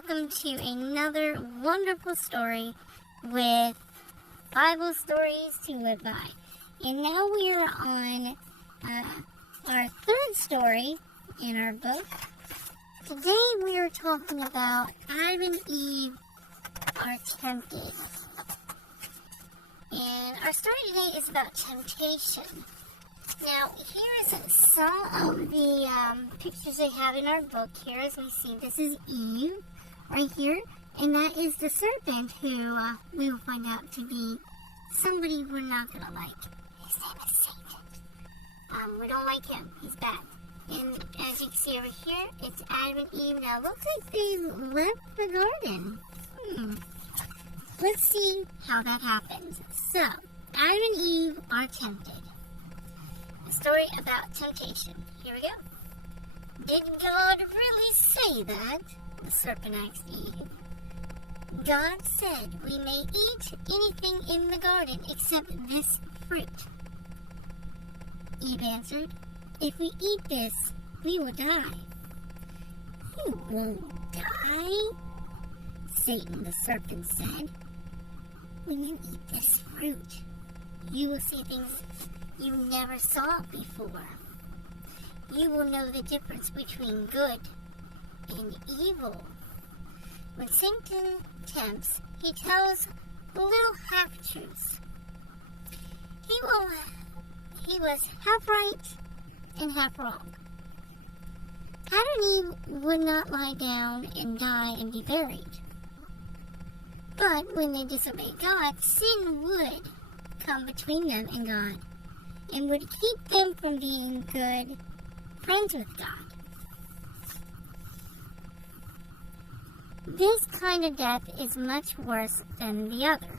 welcome to another wonderful story with Bible Stories to Live By. And now we are on our third story in our book. Today we are talking about Adam and Eve are tempted. And our story today is about temptation. Now, here's some of the pictures they have in our book here. As we see, this is Eve right here, and that is the serpent who we will find out to be somebody we're not going to like. His name is Satan. We don't like him. He's bad. And as you can see over here, it's Adam and Eve. Now, it looks like they left the garden. Let's see how that happens. So, Adam and Eve are tempted. A story about temptation. Here we go. Did God really say that? The serpent asked Eve. God said we may eat anything in the garden except this fruit. Eve answered, if we eat this, we will die. You won't die, Satan the serpent said. When you eat this fruit, you will see things you never saw before. You will know the difference between good and evil. When Satan tempts, he tells little half-truths. He was half right and half wrong. Adam and Eve would not lie down and die and be buried. But when they disobeyed God, sin would come between them and God, and would keep them from being good friends with God. This kind of death is much worse than the other.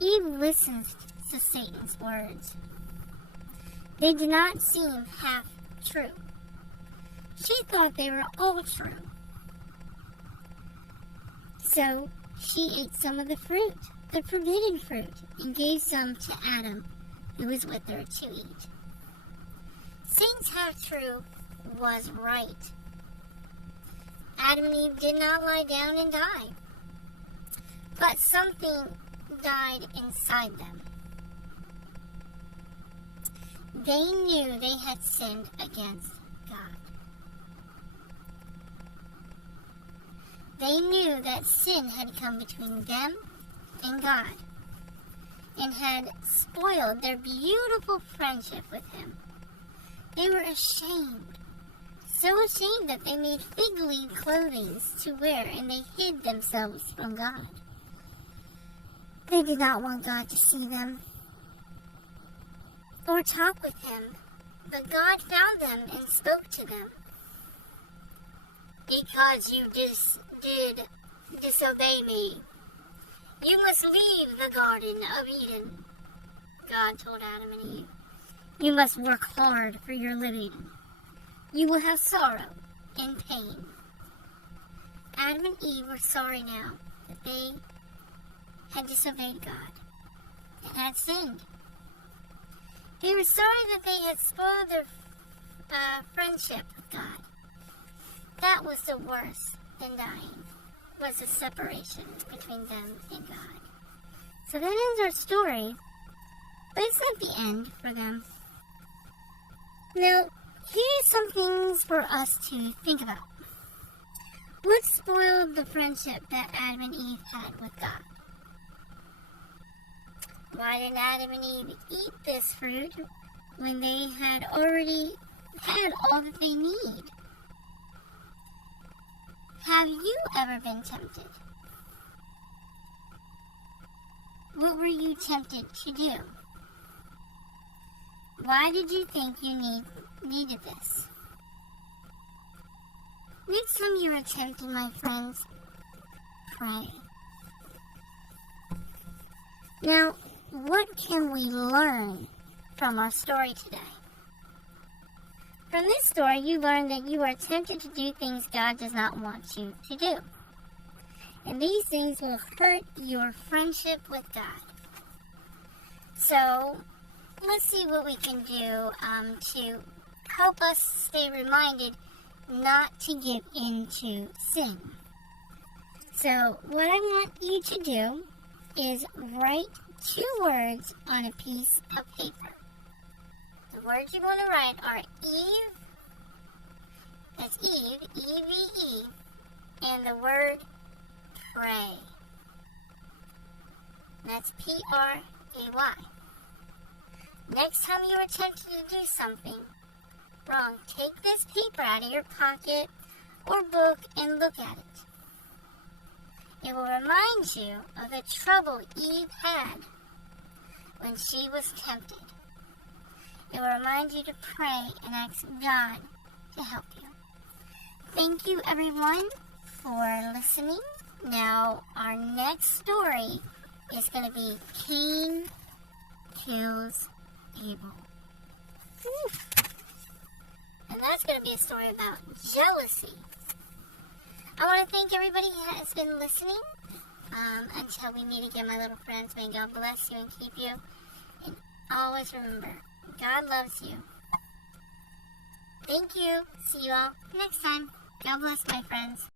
Eve listens to Satan's words. They did not seem half true. She thought they were all true. So she ate some of the fruit, the forbidden fruit, and gave some to Adam, who was with her, to eat. Satan's half-true was right. Adam and Eve did not lie down and die, but something died inside them. They knew they had sinned against God. They knew that sin had come between them and God, and had spoiled their beautiful friendship with him. They were ashamed, so ashamed that they made fig leaf clothing to wear, and they hid themselves from God. They did not want God to see them or talk with him, but God found them and spoke to them. Because you did disobey me, you must leave the Garden of Eden, God told Adam and Eve. You must work hard for your living. You will have sorrow and pain. Adam and Eve were sorry now that they had disobeyed God and had sinned. They were sorry that they had spoiled their friendship with God. That was the worst than dying, was the separation between them and God. So that ends our story, but it's not the end for them. Now, here's some things for us to think about. What spoiled the friendship that Adam and Eve had with God? Why did Adam and Eve eat this fruit when they had already had all that they need? Have you ever been tempted? What were you tempted to do? Why did you think you needed this? Next time you are tempted, my friends, pray. Now, what can we learn from our story today? From this story, you learn that you are tempted to do things God does not want you to do. And these things will hurt your friendship with God. So, let's see what we can do to help us stay reminded not to give into sin. So what I want you to do is write 2 words on a piece of paper. The words you're going to write are Eve, that's Eve, E-V-E, and the word pray. That's P-R-A-Y. Next time you are tempted to do something wrong, take this paper out of your pocket or book and look at it. It will remind you of the trouble Eve had when she was tempted. It will remind you to pray and ask God to help you. Thank you, everyone, for listening. Now, our next story is going to be Cain kills Abel. Whew. And that's going to be a story about jealousy. I want to thank everybody who has been listening. Until we meet again, my little friends, may God bless you and keep you. And always remember, God loves you. Thank you. See you all next time. God bless, my friends.